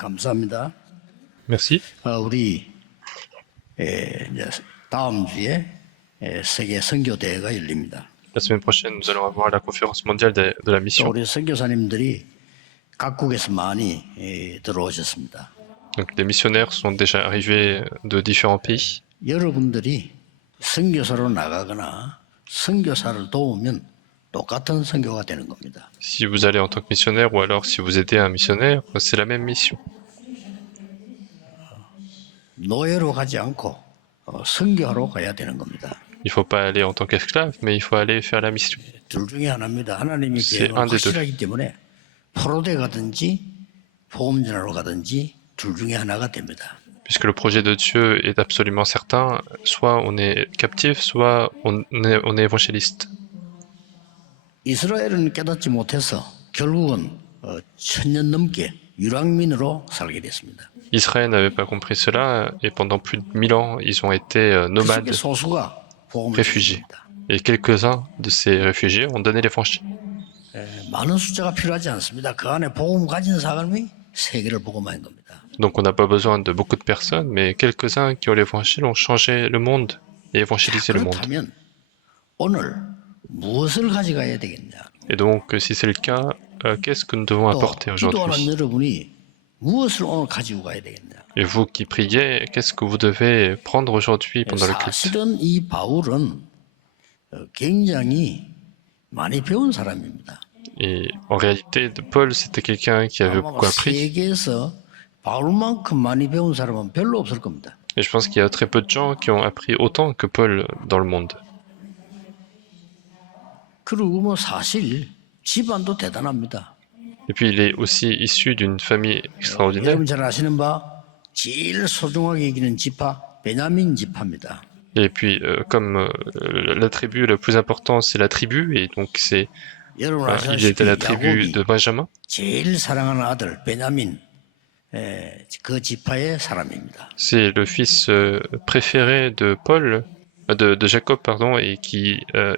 감사합니다. Merci. 우리 이제 다음 주에 세계 선교 대회가 열립니다. La semaine prochaine, nous allons avoir la conférence mondiale de la 또 mission. 우리 선교사님들이 각국에서 많이 들어오셨습니다. Donc, les missionnaires sont déjà arrivés de différents pays. 여러분들이 선교사로 나가거나 선교사를 도우면 똑같은 선교가 되는 겁니다. Si vous allez en tant que missionnaire ou alors si vous aidez un missionnaire, c'est la même mission. 노예로 가지 않고 선교하러 가야 되는 겁니다. Il ne faut pas aller en tant qu'esclave, mais il faut aller faire la mission. 둘 중에 하나입니다. 하나님의 C'est 계획은 un des deux. 확실하기 때문에 포로대 가든지 보험전화로 가든지 둘 중에 하나가 됩니다. Puisque le projet de Dieu est absolument certain, soit on est captif, soit on est évangéliste. 이스라엘은 깨닫지 못해서 결국은 천년 넘게 유랑민으로 살게 됐습니다. Israël n'avait pas compris cela et pendant plus de 1000 ans, ils ont été 그 nomades, 속에 소수가 복음을 réfugiés. 듣습니다. Et quelques-uns de ces réfugiés ont donné l'évangile. 많은 숫자가 필요하지 않습니다. 그 안에 복음 가진 사람이 세계를 복음한 겁니다. Donc on n'a pas besoin de beaucoup de personnes, mais quelques-uns qui ont l'évangile ont changé le monde et évangélisé le monde. 그렇다면 오늘 무엇을 가져가야 되겠냐? Et donc, si c'est le cas, qu'est-ce que nous devons 또 apporter 기도하는 aujourd'hui? 여러분이 무엇을 오늘 가지고 가야 되겠냐? Et vous qui priez, qu'est-ce que vous devez prendre aujourd'hui pendant le culte? 사실은 이 바울은 굉장히 많이 배운 사람입니다. Et en réalité, Paul, c'était quelqu'un qui avait 아마 beaucoup appris. 세계에서 바울만큼 많이 배운 사람은 별로 없을 겁니다. Et je pense qu'il y a très peu de gens qui ont appris autant que Paul dans le monde. 그리고 뭐 사실 집안도 대단합니다. Et puis, il est aussi issu d'une famille extraordinaire. 여러분 잘 아시는 바 제일 소중하게 여기는 지파 베냐민 지파입니다. Et puis, comme la tribu la plus importante, c'est la tribu, et donc 여러분 il était 아시다시피 la tribu 야곱이 de Benjamin. 제일 사랑하는 아들 베냐민 그 지파의 사람입니다. C'est le fils préféré de Paul, de Jacob, pardon, et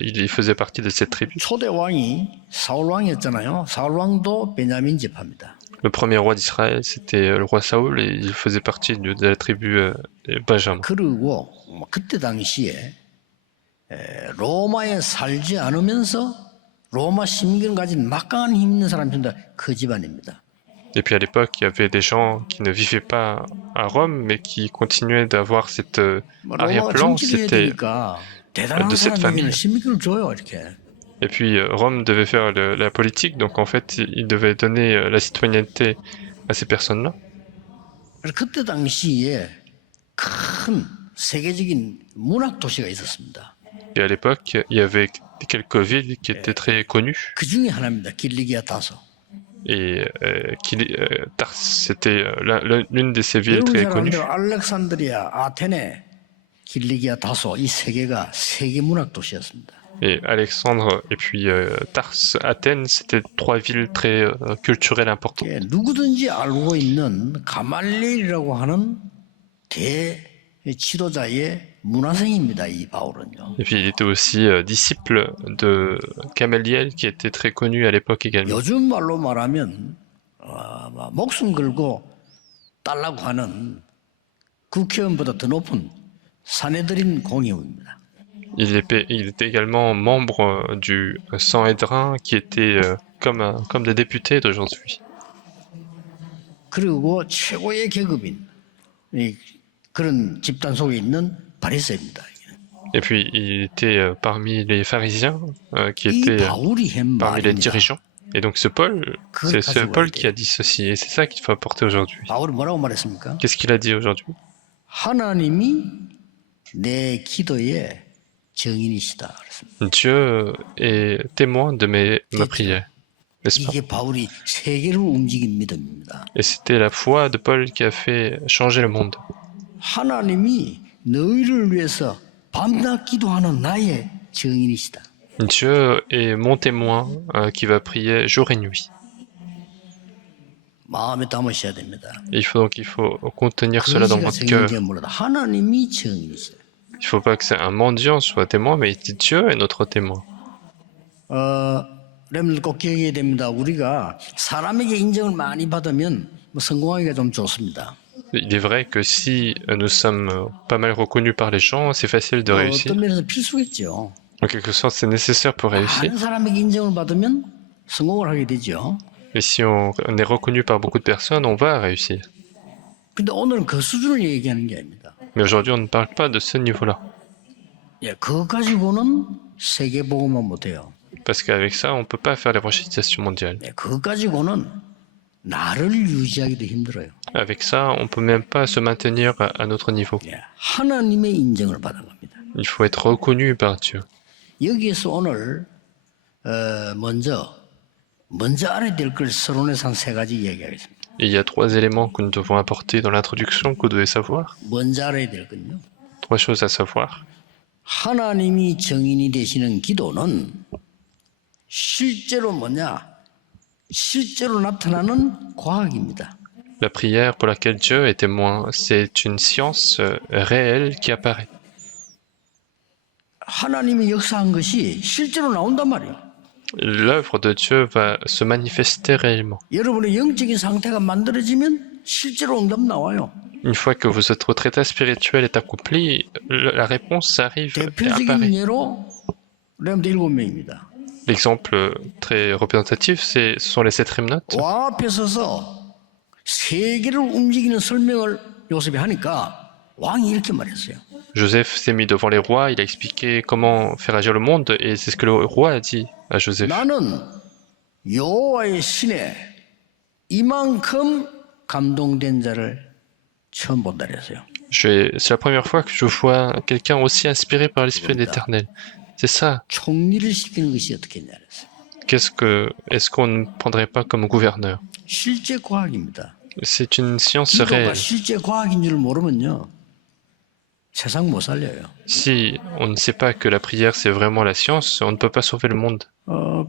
il faisait partie de cette tribu. 초대 왕이 사울 왕이었잖아요. 사울 왕도 베냐민 지파입니다. Le premier roi d'Israël, c'était le roi Saoul, et il faisait partie de la tribu Benjamin. 그리고 그때 당시에 로마에 살지 않으면서 로마 시민권을 가진 막강한 힘 있는 사람입니다. 그 집안입니다. Et puis à l'époque, il y avait des gens qui ne vivaient pas à Rome, mais qui continuaient d'avoir cet 로마가 arrière-plan. 정치를 해야 C'était 되니까 대단한 de cette 사람에게는 famille. 시민권을 줘요. 이렇게. Et puis Rome devait faire la politique, donc en fait, il devait donner la citoyenneté à ces personnes-là. 그래서 그때 당시에 큰 세계적인 문학 도시가 있었습니다. Et à l'époque, il y avait quelques villes qui étaient très connues. 그 중에 하나입니다. 길리기아 다소. Et Tars, c'était l'une de ces villes 여러분 très 잘 아는 connues. 대로 알렉산드리아, 아테네, 길리기아 다소 이 세 개가 세계 문학 도시였습니다. Et Alexandre et puis Tars, Athènes, c'était trois villes très culturelles importantes. 예, 누구든지 알고 있는 가말리엘이라고 하는 대지도자의 문화생입니다. 이 바울은요. Et puis il était aussi disciple de Gamaliel, qui était très connu à l'époque également. 요즘 말로 말하면 목숨 걸고 달라고 하는 국회의원보다 더 높은 사내들인 공의원입니다. Il était également membre du Sanhédrin, qui était comme des députés d'aujourd'hui. 그리고 최고의 계급인 그런 집단 속에 있는 바리새입니다. Et puis il était parmi les pharisiens, qui 이 étaient 바울이 한 parmi les 말입니다. dirigeants. Et donc c'est ce Paul qui a dit ceci, et c'est ça qu'il faut apporter aujourd'hui. 바울이 뭐라고 말했습니까? Qu'est-ce qu'il a dit aujourd'hui? 하나님이 내 기도의 증인이시다. 그랬습니다. Dieu est témoin de ma prière, n'est-ce pas? 이게 바울이 세계를 움직인 믿음입니다. Et c'était la foi de Paul qui a fait changer le monde. 하나님이 너희를 위해서 밤낮 기도하는 나의 증인이시다. Dieu est mon témoin qui va prier jour et nuit. 마음에 담으셔야 됩니다. Il faut contenir cela dans 그지가 votre cœur. 증인인지 몰라도 하나님이 증인이시다. Il ne faut pas que un mendiant soit témoin, mais il dit Dieu est notre témoin. 여러분들 꼭 기억해야 됩니다. 우리가 사람에게 인정을 많이 받으면 뭐 성공하기가 좀 좋습니다. Il est vrai que si nous sommes pas mal reconnus par les gens, c'est facile de réussir. 어떤 면에서 필수겠죠. En quelque sorte, c'est nécessaire pour réussir. 많은 사람에게 인정을 받으면 성공을 하게 되죠. Et si on est reconnu par beaucoup de personnes, on va réussir. 근데 오늘은 그 수준을 얘기하는 게 아닙니다. Mais aujourd'hui, on ne parle pas de ce niveau-là. 예, 그거 가지고는 세계 보고만 못해요. Parce qu'avec ça, on ne peut pas faire l'évangélisation mondiale. 예, 그거 가지고는 나를 유지하기도 힘들어요. Avec ça, on ne peut même pas se maintenir à notre niveau. 예, 하나님의 인정을 받은 겁니다. Il faut être reconnu par Dieu. 여기에서 오늘 먼저 알아야 될 걸 서론에서 한 3가지 얘기하겠습니다. Et il y a 3 éléments que nous devons apporter dans l'introduction que vous devez savoir. 먼저 알아야 될 건요. 3 choses à savoir. 하나님이 정인이 되시는 기도는 실제로 실제로 나타나는 과학입니다. La prière pour laquelle Dieu est témoin, c'est une science réelle qui apparaît. 하나님이 역사한 것이 실제로 나온단 말이에요. L'œuvre de Dieu va se manifester réellement. 여러분의 영적인 상태가 만들어지면 실제로 응답 나와요. Une fois que votre état spirituel est accompli, la réponse arrive et 대표적인 apparaît. 예로 레몬드 7명입니다. L'exemple très représentatif, ce sont les 7 remnotes. 왕 앞에 서서 세계를 움직이는 설명을 요셉이 하니까 왕이 이렇게 말했어요. Joseph s'est mis devant les rois, il a expliqué comment faire agir le monde, et c'est ce que le roi a dit à Joseph. 나는 여호와의 신에 이만큼 감동된 자를 처음 본다 그랬어요. C'est la première fois que je vois quelqu'un aussi inspiré par l'Esprit de l'Éternel. C'est ça. 총리를 시키는 것이 어떻겠냐 그랬어요. Est-ce qu'on ne prendrait pas comme gouverneur? 실제 과학입니다. C'est une science 기도가 réelle. 실제 과학인 줄 모르면요. 세상 못 살려요. Si on ne sait pas que la prière c'est vraiment la science, on ne peut pas sauver le monde.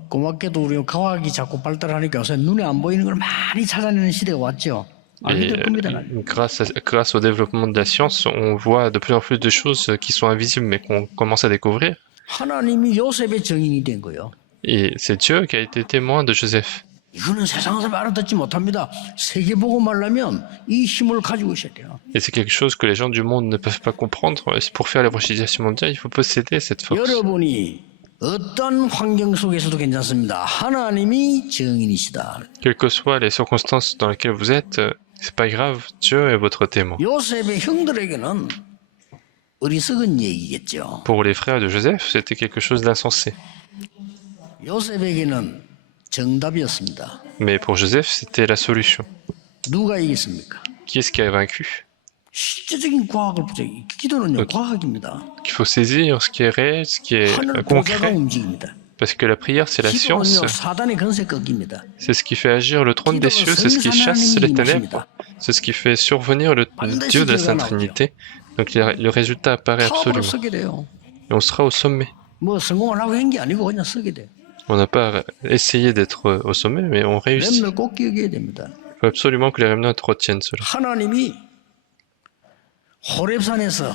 고맙게도 우리 과학이 자꾸 발달하니까 요새 눈에 안 보이는 걸 많이 찾아내는 시대가 왔죠. 알게 Et 될 겁니다. 나중에. grâce au développement de la science, on voit de plus en plus de choses qui sont invisibles mais qu'on commence à découvrir. 하나님이 요셉의 증인이 된 거예요. Et c'est Dieu qui a été témoin de Joseph. 이거는 세상에서 알아듣지 못합니다. 세계 보고 말라면 이 힘을 가지고 있어야 돼요. Et c'est quelque chose que les gens du monde ne peuvent pas comprendre. Pour faire l'évangélisation mondiale, il faut posséder cette force. 여러분이 어떤 환경 속에서도 괜찮습니다. 하나님이 증인이시다. Quelles que soient les circonstances dans lesquelles vous êtes, c'est pas grave, Dieu est votre témoin. 요셉의 형들에게는 어리석은 얘기겠죠. Pour les frères de Joseph, c'était quelque chose d'insensé. 요셉에게는 정답이었습니다. Mais pour Joseph, c'était la solution. 누가 이겼습니까? Qui est-ce qui a vaincu? 실제적인 과학을 보자. 기도는요, Ok. 과학입니다. Il faut saisir ce qui est réel, ce qui est 하늘 보좌가 concret. 움직입니다. Parce que la prière, c'est la science. 기도는요, 사단의 권세 꺾입니다. C'est ce qui fait agir le trône des cieux, c'est ce qui chasse les ténèbres. C'est ce qui fait survenir le Dieu de la Sainte Trinité. Donc le résultat apparaît 파업으로 absolument. 서게 돼요. Et on sera au sommet. 뭐 성공을 하고 한 게 아니고 그냥 서게 돼요. On n'a pas essayé d'être au sommet, mais on réussit. 렘을 꼭 기억해야 됩니다. Il faut absolument que les remnants retiennent cela. 하나님이 호렙산에서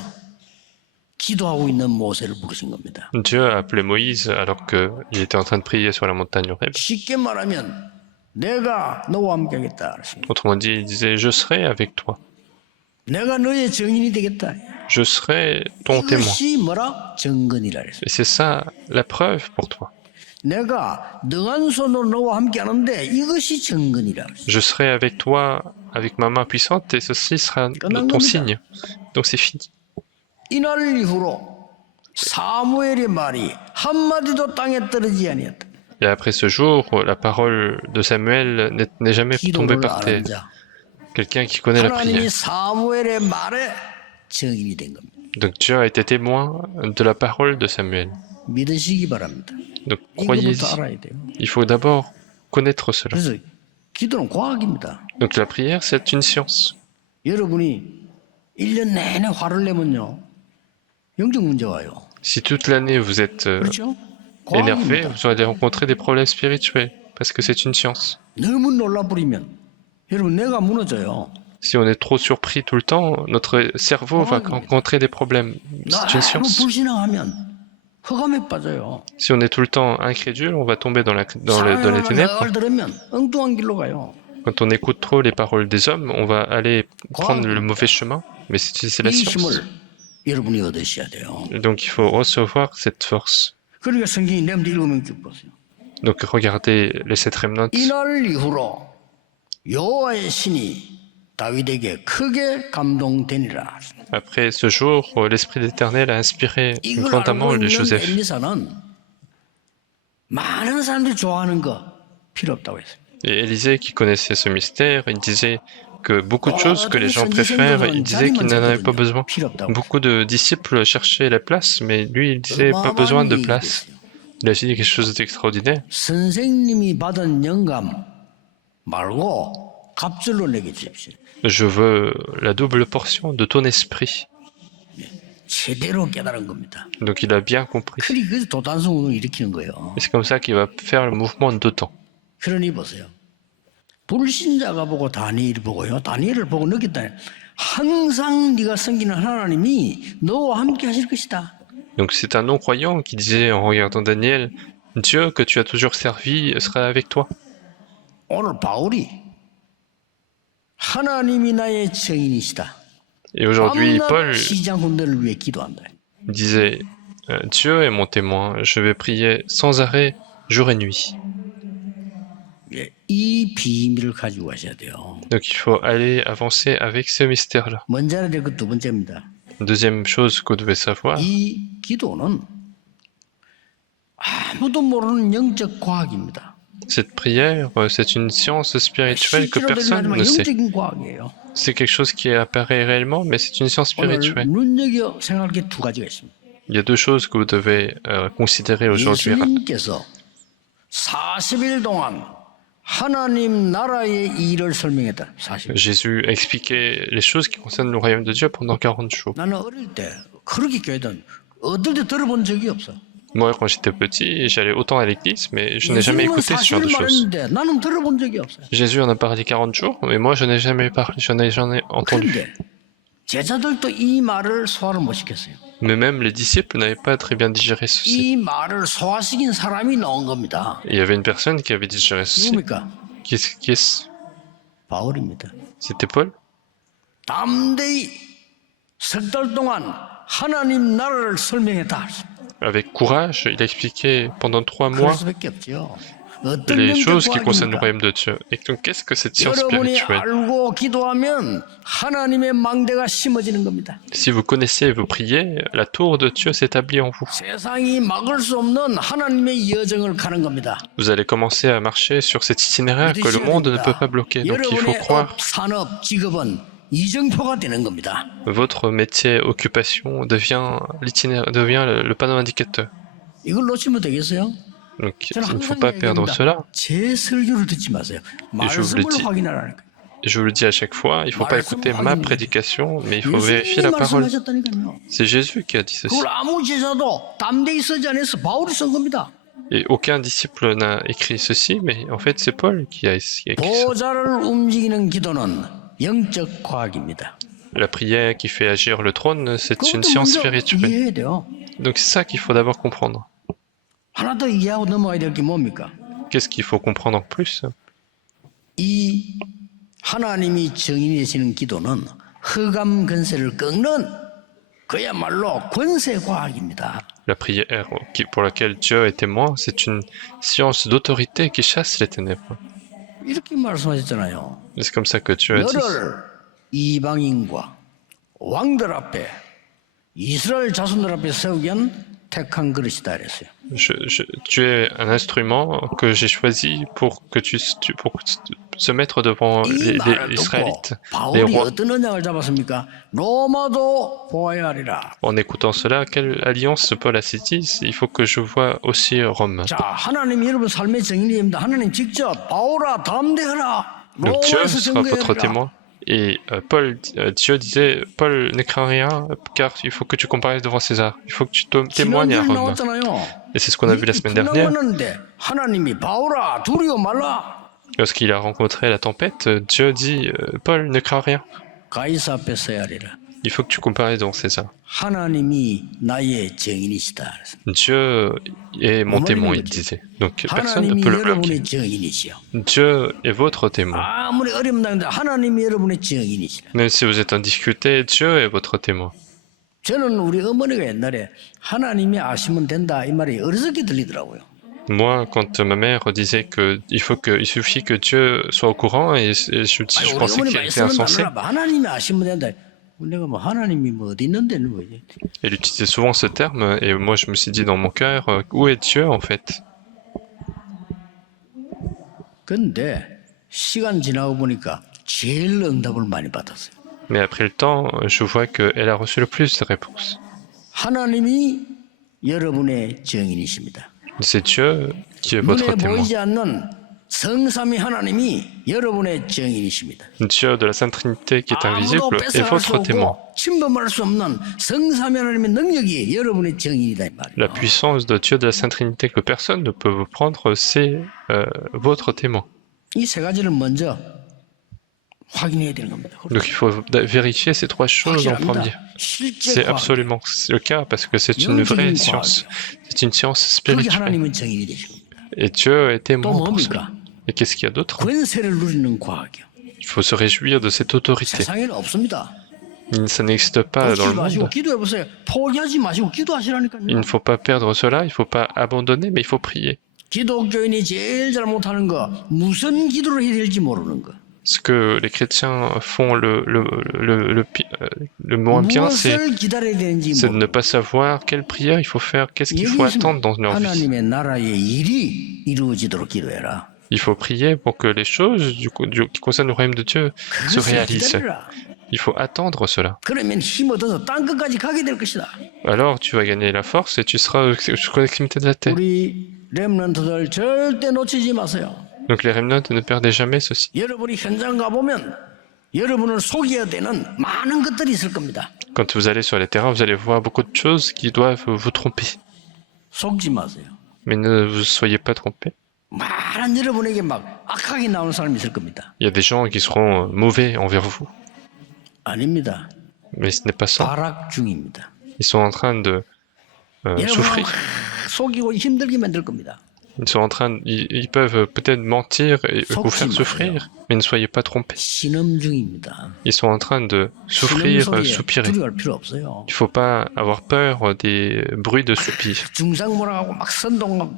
기도하고 있는 모세를 부르신 겁니다. Dieu a appelé Moïse alors qu'il était en train de prier sur la montagne Horeb. 쉽게 말하면 내가 너와 함께 하겠다. Autrement dit, il disait, je serai avec toi. 내가 너의 증인이 되겠다. Je serai ton témoin. 이것이 뭐라? 증거니라 그랬어요. Et c'est ça la preuve pour toi. 내가 능한 손으로 너와 함께 하는데 이것이 증거니라 그랬어요. Je serai avec toi avec ma main puissante et ceci sera ton signe. Donc c'est fini. 이날 이후로 사무엘의 말이 한마디도 땅에 떨어지지 아니었다. Et après ce jour, la parole de Samuel n'est jamais tombée 기도를 par terre. 아는 자. Quelqu'un qui connaît la 하나님이 prière. 사무엘의 말에 증인이 된 겁니다. Donc Dieu a été témoin de la parole de Samuel. 믿으시기 바랍니다. Donc 이것부터 croyez-y. 알아야 돼요. Il faut d'abord connaître cela. 그래서 기도는 과학입니다. Donc la prière, c'est une science. 여러분이 1년 내내 화를 내면요. 영적 문제 와요. Si toute l'année vous êtes 그렇죠? énervé, 과학입니다. vous allez rencontrer des problèmes spirituels. Parce que c'est une science. 너무 놀라버리면 여러분 내가 무너져요. Si on est trop surpris tout le temps, notre cerveau va rencontrer des problèmes. C'est une 너무 science. 불신앙하면 흑암에 빠져요. Si on est tout le temps incrédule, on va tomber dans les ténèbres. 늘 들으면 엉뚱한 길로 가요. Quand on écoute trop les paroles des hommes, on va aller prendre le mauvais chemin, mais c'est la 이 science. 힘을 여러분이 얻으셔야 돼요. Donc il faut recevoir cette force. 그러니까 성경이 내한테 읽으면 보세요. Donc regardez les 7 remnants. 이날 이후로 여호와의 신이 다윗에게 크게 감동되니라. Après ce jour, l'Esprit d'Éternel a inspiré 이걸 grandement 알고 있는 Joseph. 엘리사는 많은 사람들이 좋아하는 거 필요 없다고 했어요. Et Élisée, qui connaissait ce mystère, il disait que beaucoup de choses que les gens préfèrent, il disait qu'il n'en avait pas besoin. Beaucoup de disciples cherchaient la place, mais lui, il disait pas besoin de place. Il a dit quelque chose d'extraordinaire. 선생님이 받은 영감 말고 갑절로 내게 주십시오. Je veux la double portion de ton esprit. 제대로 깨달은 겁니다. Donc il a bien compris. 그래서 도단성운을 일으키는 거예요. Et c'est comme ça qu'il va faire le mouvement d'autant. 그러니 보세요. 불신자가 보고 다니엘을 보고요. 다니엘을 보고 느꼈다. 항상 네가 섬기는 하나님이 너와 함께 하실 것이다. Donc c'est un non-croyant qui disait en regardant Daniel, Dieu que tu as toujours servi sera avec toi. 오늘 바울이 하나님이 나의 증인이시다. Et aujourd'hui, Paul 시장 군대를 위해 기도한다. disait, Dieu est mon témoin, je vais prier sans arrêt, jour et nuit. 이 비밀을 가지고 가셔야 돼요. Donc il faut aller avancer avec ce mystère-là. 먼저 알아야 될 것 두 번째입니다. Deuxième chose que vous devez savoir, 이 기도는 아무도 모르는 영적 과학입니다. cette prière, c'est une science spirituelle que 실제로 personne ne sait. 영적인 과학이에요. C'est quelque chose qui apparaît réellement, mais c'est une science 오늘 spirituelle. 눈여겨 생각할 게 두 가지가 있습니다. Il y a deux choses que vous devez considérer aujourd'hui. 예수님께서 40일 동안 하나님 나라의 일을 설명했다. 사실. Jésus a expliqué les choses qui concernent le royaume de Dieu pendant 40 jours. 나는 어릴 때 그렇게 교회든 어떨 때 들어본 적이 없어. Moi, quand j'étais petit, j'allais autant à l'église, mais je n'ai jamais écouté ce genre de choses. 나는 들어본 적이 없어. Jésus en a parlé 40 jours, mais moi, je n'ai jamais parlé, j'en ai jamais entendu. 그런데 제자들도 이 말을 소화를 못 시켰어요. Mais même les disciples n'avaient pas très bien digéré ceci. 이 말을 소화시킨 사람이 나온 겁니다. Il y avait une personne qui avait digéré ceci. 누굽니까? Qui est-ce? 바울입니다. C'était Paul. 담대히 석 달 동안 하나님 나라를 설명했다. Avec courage, il a expliqué pendant 3 그럴 mois 수밖에 없죠. 어떤 les 영적 choses qui concernent le 과학입니까? royaume de Dieu. Et donc, qu'est-ce que cette science 여러분이 spirituelle? 알고 기도하면 하나님의 망대가 심어지는 겁니다. Si vous connaissez et vous priez, la tour de Dieu s'établit en vous. 세상이 막을 수 없는 하나님의 여정을 가는 겁니다. Vous allez commencer à marcher sur cet itinéraire que le monde ne peut pas bloquer. Donc il faut 여러분의 croire. 업, 산업, 직업은 이정표가 되는 겁니다. Votre métier, occupation devient l'itinéraire, devient le panneau indicateur. 이걸 놓치면 되겠어요? Donc il 저는 ne faut 항상 pas perdre 얘기합니다. cela. 제 설교를 듣지 마세요. je vous le 말씀을 dis. 확인하라는 거예요. Et je vous le dis à chaque fois, il ne faut pas écouter ma prédication, mais il faut vérifier 예수님이 la parole. 말씀하셨다니까요. C'est Jésus qui a dit ceci. 그걸 아무 제자도 담대히 쓰지 않아서 바울이 쓴 겁니다. Et aucun disciple n'a écrit ceci, mais en fait c'est Paul qui a écrit ça. 보좌를 움직이는 기도는 영적 과학입니다. La prière qui fait agir le trône, c'est une 그것도 science 먼저 spirituelle. 이해해야 돼요. Donc c'est ça qu'il faut d'abord comprendre. 하나 더 이해하고 넘어가야 될 게 뭡니까? Qu'est-ce qu'il faut comprendre en plus? 이 하나님이 정인이 되시는 기도는 흑암 권세를 꺾는 그야말로 권세 과학입니다. La prière pour laquelle Dieu est témoin, c'est une science d'autorité qui chasse les ténèbres. 이렇게 말씀하셨잖아요. Et c'est comme ça que Dieu a dit. 너를 이방인과 왕들 앞에 이스라엘 자손들 앞에 세우기 위한 택한 그릇이다 그랬어요. Tu es un instrument que j'ai choisi pour que pour se mettre devant 이 les 말을 Israélites, 듣고 les 바울이 rois. 어떤 언약을 잡았습니까? 로마도 보아야 하리라. En écoutant cela, quelle alliance Paul a saisi? Il faut que je vois aussi Rome. 자, 하나님 여러분 삶의 증인입니다. 하나님 직접 바울아 담대하라. Donc Dieu 로마에서 sera votre 증거해라. témoin. Et Dieu disait, Paul ne crains rien, car il faut que tu compares devant César. Il faut que tu témoignes à 지난주에 Rome. 나왔잖아요. Et c'est ce qu'on a vu la semaine dernière. 끝나갔는데 하나님이 바울아 두려워 말라. Lorsqu'il a rencontré la tempête, Dieu dit, Paul ne crains rien. 가이사 앞에 서야 하리라. Il faut que tu compares, c'est ça. 하나님이 나의 증인이시다. Dieu est mon témoin, il disait. Donc personne ne 하나님이 peut le bloquer. 여러분의 증인이시요. Dieu est votre témoin. 아무리 어려움 당해도 하나님이 여러분의 증인이시라. Même si vous êtes en difficulté, Dieu est votre témoin. 저는 우리 어머니가 옛날에 하나님이 아시면 된다 이 말이 어리석게 들리더라고요. Moi, quand ma mère disait que il suffit que Dieu soit au courant, et je 우리 pensais 어머니 qu'elle était 말씀은 insensée. 나누라 하나님이 아시면 된다. 내가 뭐 하나님이 뭐 어디 있는데는 거지. Elle utilisait souvent ce terme, et moi je me suis dit dans mon cœur, où est Dieu en fait? 근데 시간 지나고 보니까 제일 응답을 많이 받았어요. Mais après le temps, je vois qu'elle a reçu le plus de réponses. 하나님이 여러분의 증인이십니다. C'est Dieu qui est votre 눈에 témoin. 보이지 않는 성삼위 하나님이 여러분의 증인이십니다. Dieu de la Sainte Trinité qui est 아무도 invisible est 뺏어갈 수 votre témoin. 없고 침범할 수 없는 성삼위 하나님의 능력이 여러분의 증인이다 이 말이에요. La puissance de Dieu de la Sainte Trinité que personne ne peut vous prendre, c'est votre témoin. 이 세 가지를 먼저 확인해야 되는 겁니다. Donc il faut vérifier ces trois choses en 확실합니다. premier. 실제 C'est 과학. absolument le cas parce que c'est une vraie science. C'est une science 그게 spirituelle. 하나님은 증인이 되시고 Et Dieu est 또 témoin pour ça. 뭡니까? Et qu'est-ce qu'il y a d'autre? 권세를 누리는 과학이요. Il faut se réjouir de cette autorité. 세상에는 없습니다. Ça n'existe pas dans le 포기하지 마시고 monde. 기도해 보세요. 포기하지 마시고 Il 기도하시라니까요. ne faut pas perdre cela, il ne faut pas abandonner, mais il faut prier. 기독교인이 제일 잘 못하는 거 무슨 기도를 해야 될지 모르는 거. Ce que les chrétiens font le moins bien, c'est 무엇을 기다려야 되는지 de 모르는 ne pas savoir quelle prière il faut faire, qu'est-ce qu'il faut attendre dans leur vie. 하나님의 나라의 일이 이루어지도록 기도해라. Il faut prier pour que les choses qui concernent le royaume de Dieu se 그것을 réalisent. 기다려라. Il faut attendre cela. 그러면 힘 얻어서 땅 끝까지 가게 될 것이다. Alors tu vas gagner la force et tu seras jusqu'aux extrémités de la terre. 우리 렘넌트들 절대 놓치지 마세요. Donc les remnants, ne perdez jamais ceci. 여러분이 현장 가보면 여러분을 속여야 되는 많은 것들이 있을 겁니다. Quand vous allez sur les terrains, vous allez voir beaucoup de choses qui doivent vous tromper. 속지 마세요. Mais ne vous soyez pas trompés. 많은 여러분에게 막 악하게 나오는 사람이 있을 겁니다. Il y a des gens qui seront mauvais envers vous. 아닙니다. Mais ce n'est pas ça. 발악 중입니다. Ils sont en train de 여러분을 souffrir. 속이고 힘들게 만들 겁니다. Ils peuvent peut-être mentir et vous faire souffrir, mais ne soyez pas trompés. 신음 중입니다. Ils sont en train de souffrir, 신음 속에 soupirer. 두려워할 필요 없어요. Il ne faut pas avoir peur des bruits de soupir. 중상모락하고 막 선동하고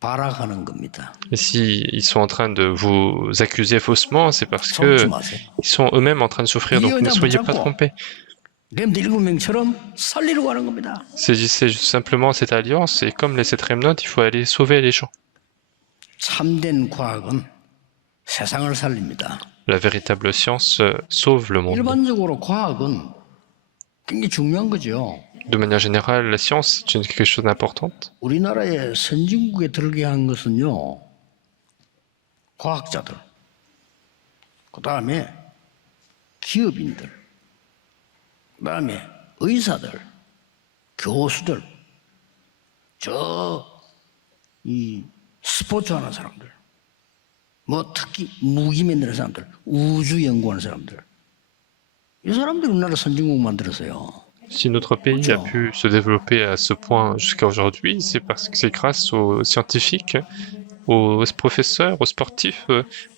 발악하는 겁니다. Et si ils sont en train de vous accuser faussement, c'est parce que 속지 마세요. ils sont eux-mêmes en train de souffrir, donc ne soyez pas trompés. 렘드 7명처럼 살리려고 하는 겁니다. Saisissez simplement cette alliance et comme les 7 remnants, il faut aller sauver les gens. 참된 과학은 세상을 살립니다. La véritable science sauve le monde. 일반적으로 과학은 굉장히 중요한 거죠. De manière générale, la science, c'est quelque chose d'importante. 우리나라의 선진국에 들게 한 것은요. 과학자들, 그 다음에 기업인들, 그 다음에 의사들, 교수들, 이 스포츠 하는 사람들, 뭐 특히 무기 만드는 사람들, 우주 연구하는 사람들, 이 사람들이 우리나라 선진국 만들었어요. Si notre pays a pu se développer à ce point jusqu'à aujourd'hui, c'est parce que c'est grâce aux scientifiques, aux professeurs, aux sportifs,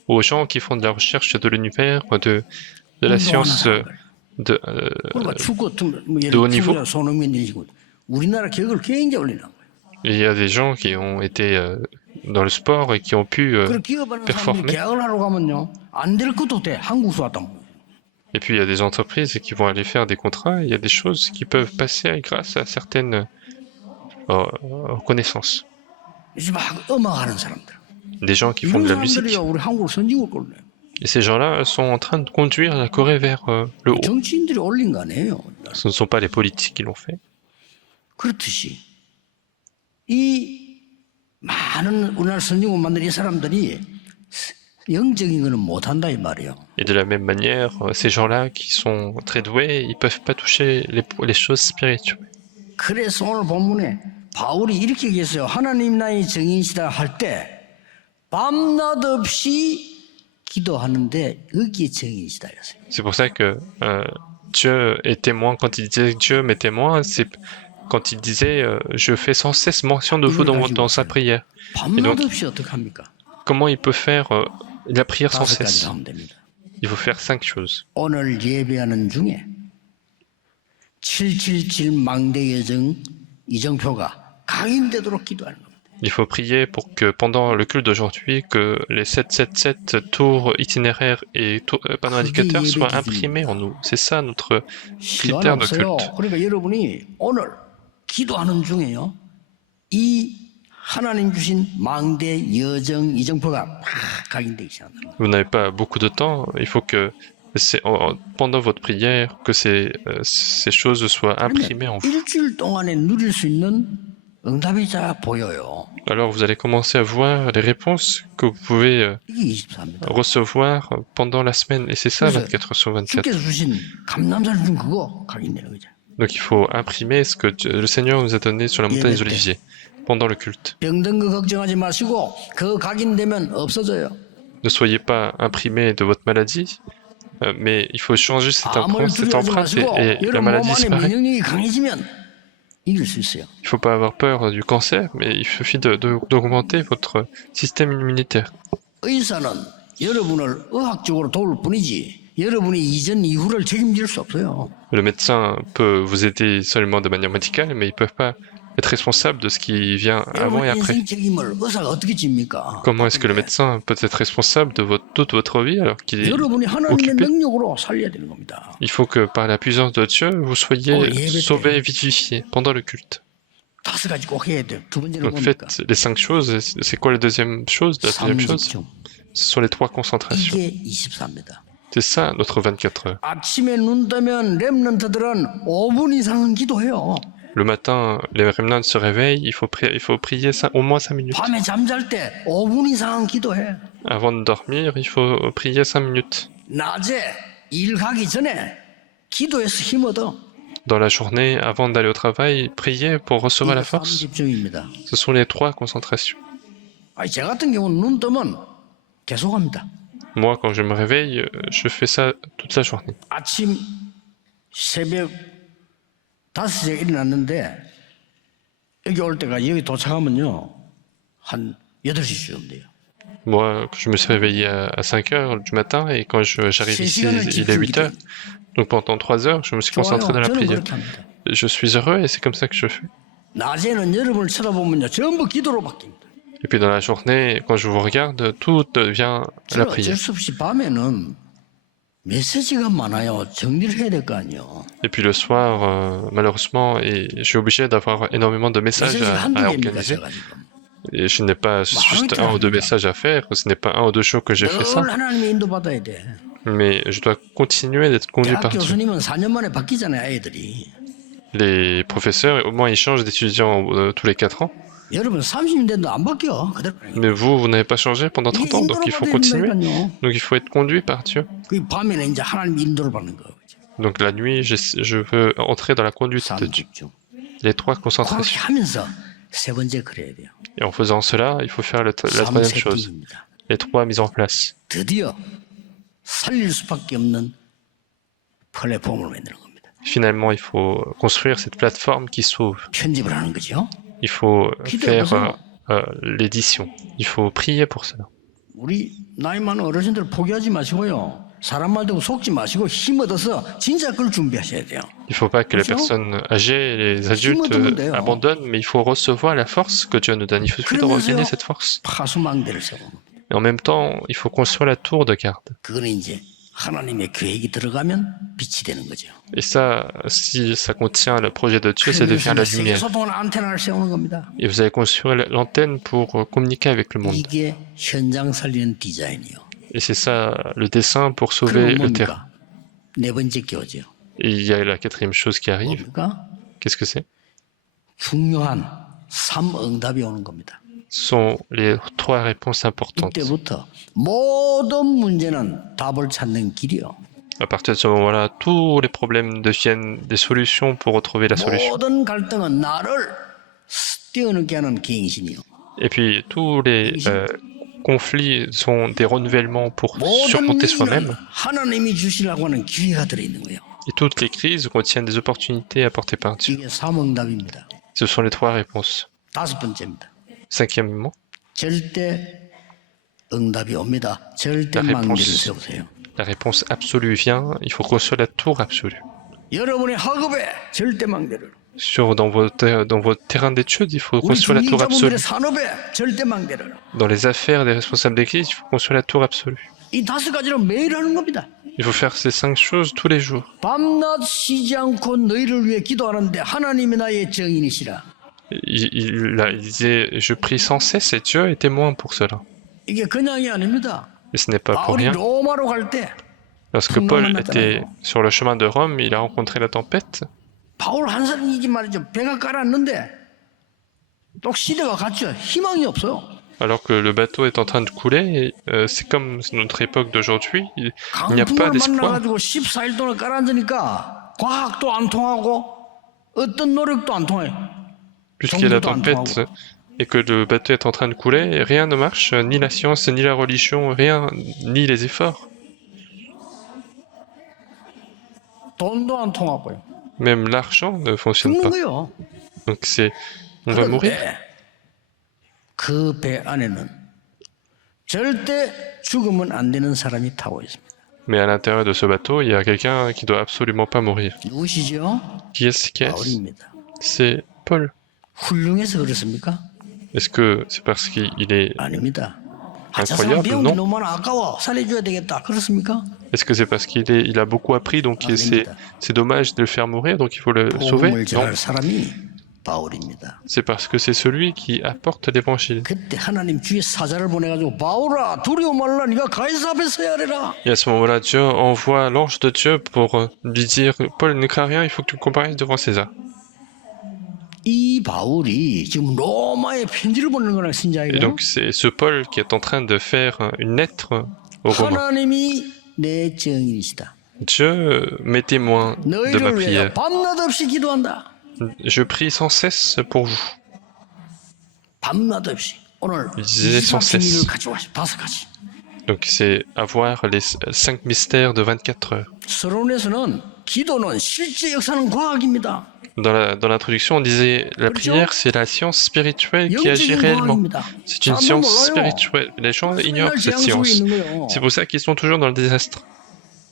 aux gens qui font de la recherche de l'univers, de la science de haut niveau. 우리나라 기억을 굉장히 올리는 거예요. Il y a des gens qui ont été dans le sport et qui ont pu 기업하는 사람들이 performer. 계약을 하러 가면요, 안 될 것도 돼. 한국에서 왔다고. Et puis il y a des entreprises qui vont aller faire des contrats. Il y a des choses qui peuvent passer grâce à certaines connaissances. 이제 막 음악하는 사람들. Des gens qui font de la musique. 사람들이요, 우리 한국 선진국 걸려요. Et ces gens-là sont en train de conduire la Corée vers le haut. 정치인들이 올린 거 아니에요. Ce ne sont pas les politiques qui l'ont fait. 그렇듯이 이 많은 우리나라 선진국 만든 이 사람들이 영적인 거는 못한다 이 말이에요. Et de la même manière, ces gens-là qui sont très doués, ils peuvent pas toucher les choses spirituelles. 그래서 오늘 본문에 바울이 이렇게 얘기했어요. 하나님 나의 증인이시다 할 때 밤낮 없이 기도하는데 여기에 증인이시다 했어요. C'est pour ça que Dieu est témoin. Quand il disait Dieu m'est témoin, c'est quand il disait je fais sans cesse mention de vous dans sa prière. Et donc, 밤낮 없이 어떡합니까? comment il peut faire la prière sans 5가지를 cesse? 하면 됩니다. Il faut faire 5 choses. 오늘 예배하는 중에 777 망대 여정 이정표가 각인되도록 기도하는 겁니다. Il faut prier pour que pendant le culte d'aujourd'hui, que les 777 tours itinéraires et panneaux indicateurs soient imprimés en nous. C'est ça notre 시간 critère de 없어요. culte. 그러니까 여러분이 오늘 기도하는 중에요. 이 하나님 주신 망대 여정 이정표가 막 각인되기 시작합니다. Vous n'avez pas beaucoup de temps. Il faut que pendant votre prière, que ces choses soient imprimées en vous. 일주일 동안에 누릴 수 있는 응답이 잘 보여요. Alors vous allez commencer à voir les réponses que vous pouvez 이게 24입니다. recevoir pendant la semaine. Et c'est ça, 24 heures sur 24. 주께서 주신 감남자를 준 그거 각인되는 거죠. Donc il faut imprimer ce que le Seigneur nous a donné sur la montagne des Oliviers pendant le culte. 병든 거 걱정하지 마시고 그 각인되면 없어져요. Ne soyez pas imprimé de votre maladie, mais il faut changer cette empreinte et la 여러분 maladie 몸 안에 disparaît. 면역력이 강해지면 이길 수 있어요. Il ne faut pas avoir peur du cancer, mais il suffit d'augmenter votre système immunitaire. 의사는 여러분을 의학적으로 도울 뿐이지 여러분이 이전 이후를 책임질 수 없어요. Le médecin peut vous aider seulement de manière médicale, mais ils ne peuvent pas être responsables de ce qui vient avant et 여러분 après. 인생 책임을 의사가 어떻게 집니까? Comment est-ce que le médecin peut être responsable de toute votre vie alors qu'il est 여러분이 하나님의 occupé? 능력으로 살려야 되는 겁니다. Il faut que par la puissance de Dieu, vous soyez sauvés et vivifiés pendant le culte. 5가지 꼭 해야 돼요. 두 번째는 Donc 뭡니까? faites les 5 choses. C'est quoi la deuxième chose? La deuxième chose, 삼집중. ce sont les 3 concentrations. 이게 24입니다. C'est ça notre 24 heures. 아침에 눈 뜨면 렘넌트들은 5분 이상은 기도해요. Le matin, les remnants se réveillent, il faut prier au moins 5 minutes. 밤에 잠잘 때 5분 이상은 기도해. Avant de dormir, il faut prier 5 minutes. 낮에 일 가기 전에 기도해서 힘 얻어. Dans la journée, avant d'aller au travail, prier pour recevoir la force. 삼집중입니다. Ce sont les 3 concentrations. 아니, 제 같은 경우는 눈 뜨면 계속합니다. Moi, quand je me réveille, je fais ça toute la journée. 아침 새벽 5시에 일어났는데 여기 올 때가 여기 도착하면요 한 8시쯤 돼요. Moi, je me suis réveillé à 5 heures du matin et quand j'arrive ici, il est 8 heures. Donc pendant 3 heures, je me suis concentré dans la 저는 prière. 그렇게 합니다. Je suis heureux et c'est comme ça que je fais. 낮에는 여러분을 쳐다보면요 전부 기도로 바뀝니다. Et puis dans la journée, quand je vous regarde, tout devient la 저는 prière. 어쩔 수 없이 밤에는 메시지가 많아요. 정리를 해야 될 거 아니에요. Et puis le soir, malheureusement, je suis obligé d'avoir énormément de messages 메시지가 à 한두 개입니까 organiser. 제가 지금. Et je n'ai pas juste 1 ou 2 messages à faire, ce n'est pas 1 ou 2 jours que j'ai fait ça, 늘 하나님의 인도 받아야 돼. mais je dois continuer d'être conduit 대학 par Dieu. 교수님은 4년 만에 바뀌잖아요, 애들이. Les professeurs, au moins, ils changent d'étudiants tous les 4 ans. 여러분 30년 됐는데 안 바뀌어. 그대로. Mais vous n'avez pas changé pendant 30 ans, donc il faut continuer. Donc il faut être conduit par Dieu. 그 밤에는 이제 하나님 인도를 받는 거죠. Donc la nuit, je veux entrer dans la conduite de Dieu. 삼집중. Les 3 그렇게 concentrations. 하면서 세 번째 그래야 돼요. Et en faisant cela, il faut faire la troisième chose. 삼세팅입니다. Les 3 mises en place. 드디어 살릴 수밖에 없는 플랫폼을 만드는 겁니다. Finalement, il faut construire cette plateforme qui sauve. 편집을 하는 거죠. Il faut faire l'édition. Il faut prier pour cela. 우리 나이 많은 어르신들 포기하지 마시고요. 사람 말 듣고 속지 마시고 힘 얻어서 진짜 그걸 준비하셔야 돼요. Il ne faut pas que les personnes âgées, les adultes abandonnent, mais il faut recevoir la force que Dieu nous donne. Il suffit de regagner cette force. 파수망대를 세우는 겁니다. Et en même temps, il faut construire la tour de garde. 그거는 이제 하나님의 계획이 들어가면 빛이 되는 거죠. Et ça, si ça contient le projet de Dieu, ça devient la lumière. 세계소통을 안테나를 세우는 겁니다. Et vous allez construire l'antenne pour communiquer avec le monde. 이게 현장 살리는 디자인이요. Et c'est ça le dessin pour sauver le terrain. 뭡니까? 네 번째 교죠. Et il y a la 4e chose qui arrive. 뭡니까? Qu'est-ce que c'est? 중요한 3응답이 오는 겁니다. Ce sont les 3 réponses importantes. 이때부터 모든 문제는 답을 찾는 길이요. À partir de ce moment-là, tous les problèmes deviennent des solutions pour retrouver la solution. 모든 갈등은 나를 뛰어넘게 하는 갱신이요. Et puis tous les conflits sont des renouvellements pour 모든 surmonter 위기는 soi-même. 하나님이 주시려고 하는 기회가 들어있는 거예요. Et toutes les crises contiennent des opportunités apportées par Dieu. 이게 삼응답입니다. Ce sont les trois réponses. 다섯 번째입니다. Cinquièmement, 절대 응답이 옵니다. 절대 La réponse. 망대를 세우세요. la réponse absolue vient, il faut construire la tour absolue. 여러분의 학업에 절대 망대를. Dans votre terrain d'études, il faut 우리 construire la tour absolue. 중직자분들의 산업에 절대 망대를. Dans les affaires des responsables d'église, il faut construire la tour absolue. 이 다섯 가지를 매일 하는 겁니다. Il faut faire ces 5 choses tous les jours. 밤낮 쉬지 않고 너희를 위해 기도하는데 하나님이 나의 증인이시라. Il disait, je prie sans cesse et Dieu est témoin pour cela. 이게 그냥이 아닙니다. Et ce n'est pas pour 바울이 rien. 로마로 갈 때 Lorsque Paul était sur le chemin de Rome, il a rencontré la tempête. 바울 한 사람이지 말이죠. 배가 깔았는데 또 시대가 갔죠. 희망이 없어요. Alors que le bateau est en train de couler, c'est comme notre époque d'aujourd'hui, il n'y a pas 강풍을 d'espoir. 만나가지고 14일 동안 깔아앉으니까 과학도 안 통하고 어떤 노력도 안 통해요. Puisqu'il y a la tempête et que le bateau est en train de couler, rien ne marche, ni la science, ni la religion, rien, ni les efforts. 돈도 안 통하고요. Même l'argent ne fonctionne 죽는 pas. 거예요. Donc on va mourir. 그 배 안에는 절대 죽으면 안 되는 사람이 타고 있습니다. Mais à l'intérieur de ce bateau, il y a quelqu'un qui doit absolument pas mourir. 누구시죠? Qui est-ce? 바울입니다. C'est Paul. 훌륭해서 그렇습니까? Est-ce que c'est parce qu'il est 아닙니다. 저 incroyable? 사람 배운 게 Non. 너무 많아 아까워 살려줘야 되겠다. 그렇습니까? Est-ce que c'est parce qu'il a beaucoup appris, donc c'est dommage de le faire mourir, donc il faut le sauver? 복음을 Non. 전할 사람이 바울입니다. C'est parce que c'est celui qui apporte l'évangile. 그때 하나님 주의 사자를 보내가지고 바울아 두려워 말라 네가 가이사 앞에 서야 하리라. Et à ce moment-là, Dieu envoie l'ange de Dieu pour lui dire, Paul, ne crains rien, il faut que tu comparaisses devant César. 이 바울이 지금 로마에 편지를 보내는 거랑 Et 신자에게 donc c'est ce Paul qui est en train de faire une lettre aux Romains. 하나님이 내 증인이시다. Dieu m'est témoin de ma 너희를 위하여 prière. 밤낮 없이 기도한다. Je prie sans cesse pour vous. 밤낮 없이 오늘 Il disait sans 24 비밀을 cesse. 가져와시 다섯 가지. Donc c'est avoir les 5 mystères de 24 heures. 서론에서는 기도는 실제 역사는 과학입니다. Dans l'introduction, on disait la prière, c'est la science spirituelle qui agit 영적인 réellement. 과학입니다. C'est une 사람은 science 몰라요. spirituelle. Les gens ignorent 맨날 cette 재앙 속에 science. 있는 거예요. C'est pour ça qu'ils sont toujours dans le désastre.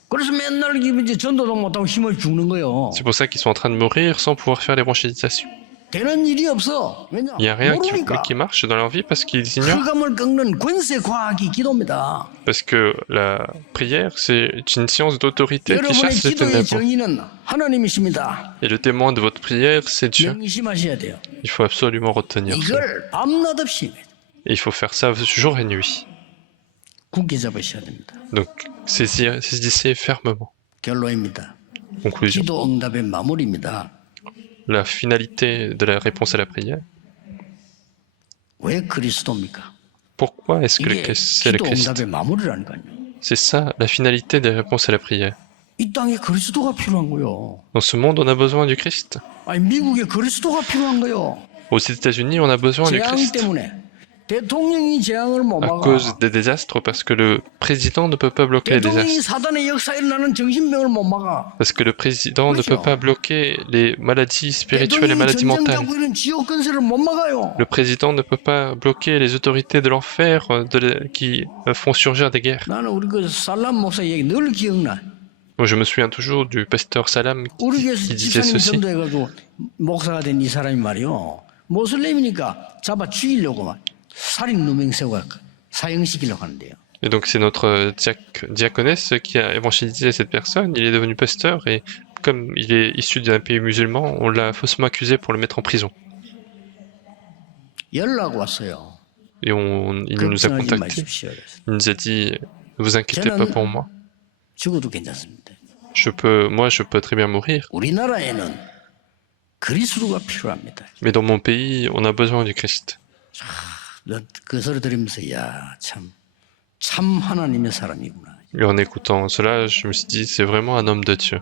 그래서 맨날 이제 전도도 못하고 힘을 죽는 거예요. C'est pour ça qu'ils sont en train de mourir sans pouvoir faire l'évangélisation. 되는 일이 없어. 왜냐? Il n'y a rien 모르니까. qui marche dans leur vie parce qu'ils ignorent. 흑암을 꺾는 권세 과학이 기도입니다. Parce que la prière, c'est une science d'autorité qui 여러분의 chasse les 기도의 ténèbres. 정의는 하나님이십니다. Et le témoin de votre prière, c'est Dieu. 명심하셔야 돼요. Il faut absolument retenir ça. 이걸 밤낮 없이 Et il faut faire ça jour et nuit. 굳게 잡으셔야 됩니다. Donc, saisissez fermement. 결론입니다. Conclusion. 기도 응답의 마무리입니다. La finalité de la réponse à la prière. 왜 그리스도입니까? Pourquoi est-ce que 이게 c'est le 기도 Christ? 응답의 마무리라니까요. C'est ça, la finalité des réponses à la prière. 이 땅에 그리스도가 필요한 거요. Dans ce monde, on a besoin du Christ. 아니 미국에 그리스도가 필요한 거요. Aux États-Unis, on a besoin du 재앙 Christ. 때문에 대통령이 재앙을 못 À 막아. cause des désastres, parce que le président ne peut pas bloquer les 대통령이 désastres. 사단의 역사에 일어나는 정신병을 못 막아. Parce que le président ne peut pas bloquer les maladies spirituelles et 대통령이 maladies mentales. 전쟁하고 이런 지옥 건설을 못 막아요. Le président ne peut pas bloquer les autorités de l'enfer qui font surgir des guerres. 나는 우리 그 살람 목사 얘기 늘 기억나. Moi, je me souviens toujours du pasteur Salam 우리 교회에서 qui disait 집사님 ceci. 전도해가지고 목사가 된 이 사람이 말이요. 모슬렘이니까 잡아 죽이려고 막 살인 누명 세워 사형시키려고 하는데요. Et donc c'est notre diaconesse qui a évangélisé cette personne. Il est devenu pasteur et comme il est issu d'un pays musulman, on l'a faussement accusé pour le mettre en prison. 연락 왔어요. Et il nous a 걱정하지 contactés. 마십시오. Il nous a dit, ne vous inquiétez pas pour moi. 죽어도 괜찮습니다. Je peux très bien mourir. 우리나라에는 그리스도가 필요합니다. Mais dans mon pays, on a besoin du Christ. 그 소리 들으면서 참 하나님의 사람이구나. Et en écoutant cela, je me suis dit, c'est vraiment un homme de Dieu.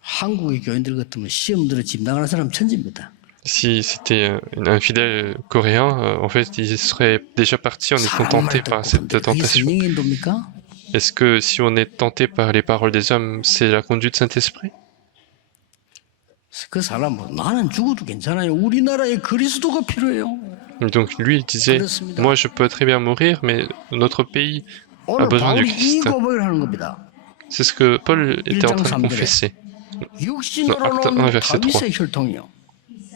한국의 교인들 같으면 시험 들어 집 나가는 사람 천지입니다. Si c'était un fidèle coréen, en fait, il serait déjà parti en étant tenté par cette 그게 tentation. 성령 인도입니까? Est-ce que si on est tenté par les paroles des hommes, c'est la conduite de Saint-Esprit? 그 사람은 나는 죽어도 괜찮아요. 우리나라에 그리스도가 필요해요. Donc lui, il disait, 그렇습니다. moi je peux très bien mourir, mais notre pays a 오늘 besoin du 바울이 이 Christ. 고백을 하는 겁니다. C'est ce que Paul était en 1장 train de 3절에 confesser. 육신으로 Acte 1, 는 verset 3. 다윗의 혈통이요.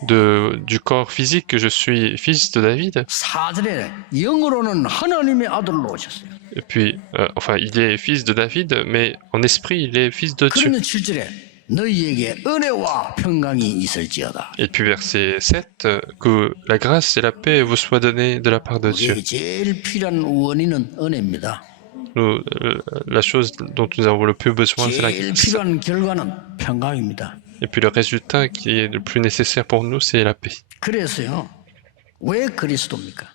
Du corps physique que je suis fils de David. 4절에 영으로는 하나님의 아들로 오셨어요. Et puis, enfin, il est fils de David, mais en esprit, il est fils de Dieu. 그러면 7절에 너희에게 은혜와 평강이 있을지어다. Et puis verset 7, que la grâce et la paix vous soient données de la part de Dieu. 우리에게 제일 필요한 원인은 은혜입니다. Nous, la chose dont nous avons le plus besoin, c'est la 제일 grâce. 필요한 결과는 평강입니다. Et puis le résultat qui est le plus nécessaire pour nous, c'est la paix. 그래서요. 왜 그리스도입니까?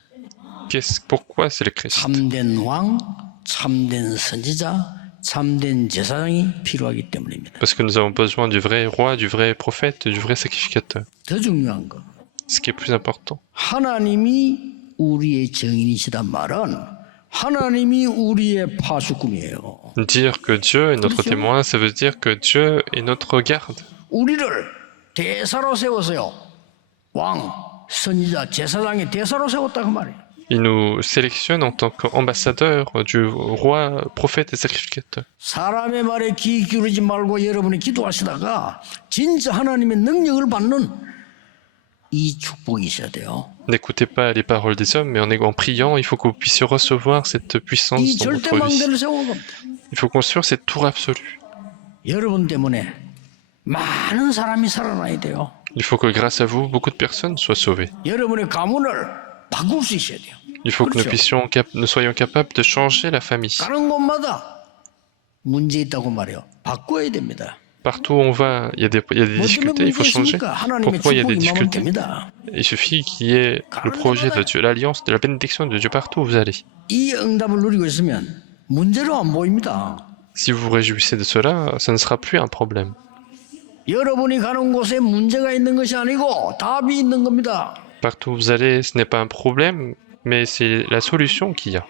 Pourquoi c'est le Christ? 참된 왕, 참된 선지자, 참된 제사장이 필요하기 때문입니다. Parce que nous avons besoin du vrai roi, du vrai prophète, du vrai sacrificateur. 더 중요한 거. Ce qui est plus important. 하나님이 우리의 증인이시단 말은 하나님이 우리의 파수꾼이에요. Dire que Dieu est notre témoin, ça veut dire que Dieu est notre garde. 우리를 대사로 세웠어요. 왕, 선지자, 제사장의 대사로 세웠다 그 말이에요. Il nous sélectionne en tant qu'ambassadeur du roi, prophète et sacrificateur. 사람의 말에 귀 기울이지 말고 여러분이 기도하시다가 진짜 하나님의 능력을 받는 이 축복이 있어야 돼요. N'écoutez pas les paroles des hommes, mais en priant, il faut que vous puissiez recevoir cette puissance 이 dans votre vie. 절대망대를 세운 겁니다. Il faut construire cette tour absolue. 여러분 때문에 많은 사람이 살아나야 돼요. Il faut que grâce à vous, beaucoup de personnes soient sauvées. 여러분의 가문을 바꿀 수 있어야 돼요. Il faut que nous soyons capables de changer la famille. 가는 곳마다 문제 있다고 말해요. 바꿔야 됩니다. Partout où on va, il y a des difficultés, il faut changer. Pourquoi il y a des difficultés? Il suffit qu'il y ait le projet de Dieu, l'alliance, de la bénédiction de Dieu partout où vous allez. 이 응답을 누리고 있으면 문제로 안 보입니다. Si vous vous réjouissez de cela, ça ne sera plus un problème. 여러분이 가는 곳에 문제가 있는 것이 아니고 답이 있는 겁니다. Partout où vous allez, ce n'est pas un problème, mais c'est la solution qu'il y a.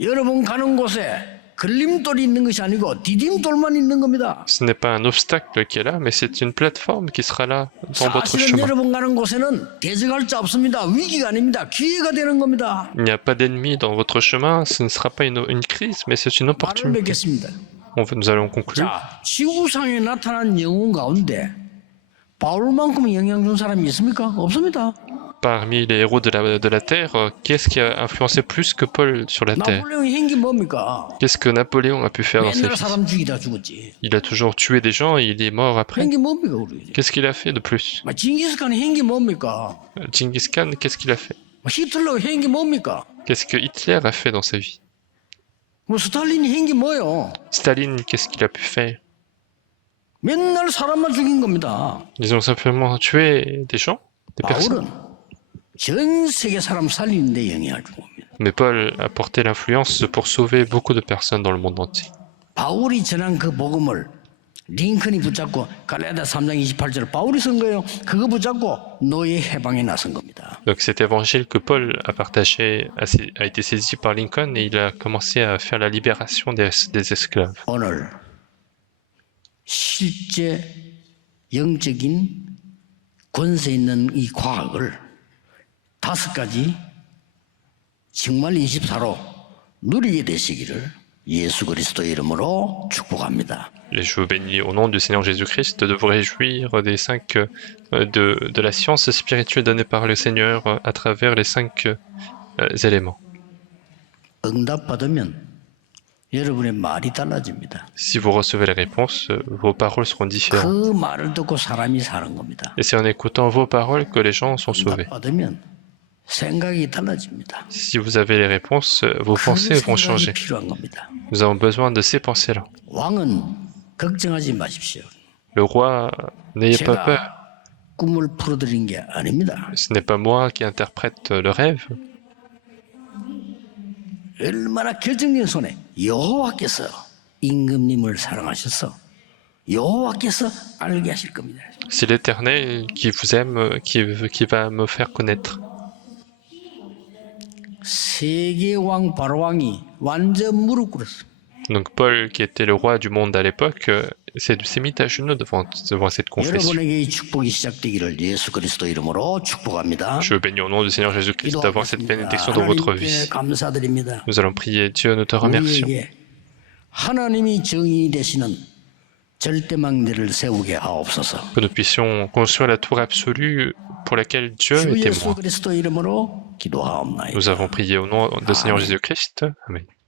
여러분 가는 곳에 걸림돌이 있는 것이 아니고 디딤돌만 있는 겁니다. Ce n'est pas un obstacle qui est là, mais c'est une plateforme qui sera là dans votre 사실은 chemin. 여러분 가는 곳에는 대적할 자 없습니다. 위기가 아닙니다. 기회가 되는 겁니다. Il n'y a pas d'ennemi dans votre chemin, ce ne sera pas une crise, mais c'est une 말을 opportunité. 맺겠습니다. Nous allons conclure. 자, 지구상에 나타난 영웅 가운데 바울만큼 영향 준 사람이 있습니까? 없습니다. Parmi les héros de la Terre, qu'est-ce qui a influencé plus que Paul sur la Terre? 나폴레옹이 행기 뭡니까? Qu'est-ce que Napoléon a pu faire dans sa 맨날 vie? 사람 죽이다 죽었지. Il a toujours tué des gens et il est mort après. 행기 뭡니까 우리? Qu'est-ce qu'il a fait de plus? 징기스칸의 행기 뭡니까? Genghis Khan, qu'est-ce qu'il a fait? 히틀러 행기 뭡니까? Qu'est-ce que Hitler a fait dans sa vie? 스탈린이 행기 뭐예요? Staline, qu'est-ce qu'il a pu faire? 맨날 사람만 죽인 겁니다. Ils ont simplement tué des gens, des personnes. 바울은 전 세계 사람 살리는데 영향을 준 겁니다. Mais Paul a porté l'influence pour sauver beaucoup de personnes dans le monde entier. 바울이 전한 그 복음을 링컨이 붙잡고 갈라디아 3장 28절 바울이 쓴 거예요. 그거 붙잡고 노예 해방에 나선 겁니다. Donc cet évangile que Paul a partagé a été saisi par Lincoln et il a commencé à faire la libération des esclaves. 오늘 실제 영적인 권세 있는 이 과학을 5가지 정말 24로 누리게 되시기를 예수 그리스도 이름으로 축복합니다. Et je vous bénis au nom du Seigneur Jésus-Christ de vous réjouir des 5 de la science spirituelle donnée par le Seigneur à travers les 5 éléments. 응답받으면 여러분의 말이 달라집니다. Si vous recevez les réponses, vos paroles seront différentes. 그 말을 듣고 사람이 사는 겁니다. Et c'est en écoutant vos paroles que les gens sont sauvés. 응답받으면 생각이 달라집니다. Si vous avez les réponses, vos 그 pensées vont 생각이 changer. 필요한 겁니다. Nous avons besoin de ces pensées-là. 왕은 걱정하지 마십시오. Le roi, n'ayez pas peur. 제가 꿈을 풀어드린 게 아닙니다. Ce n'est pas moi qui interprète le rêve. 얼마나 결정적인 손에 여호와께서 임금님을 사랑하셔서 여호와께서 알게 하실 겁니다. C'est l'Éternel qui vous aime, qui va me faire connaître. 세계 왕 바로 왕이 완전 무릎 꿇었어. Donc Paul, qui était le roi du monde à l'époque, s'est mis à genoux devant cette confession. 여러분에게 이 축복이 시작되기를 예수 그리스도 이름으로 축복합니다. Je bénis au nom du Seigneur Jésus-Christ d'avoir cette bénédiction dans votre vie. 하나님께 감사드립니다. Nous allons prier Dieu, nous te remercions. 우리에게 하나님이 정의 되시는 절대망대를 세우게 하옵소서. Que nous puissions construire la tour absolue pour laquelle Dieu 주 est 예수 témoin. 그리스도 이름으로 기도하옵나이다. Nous avons prié au nom du Seigneur Jésus-Christ. Amen.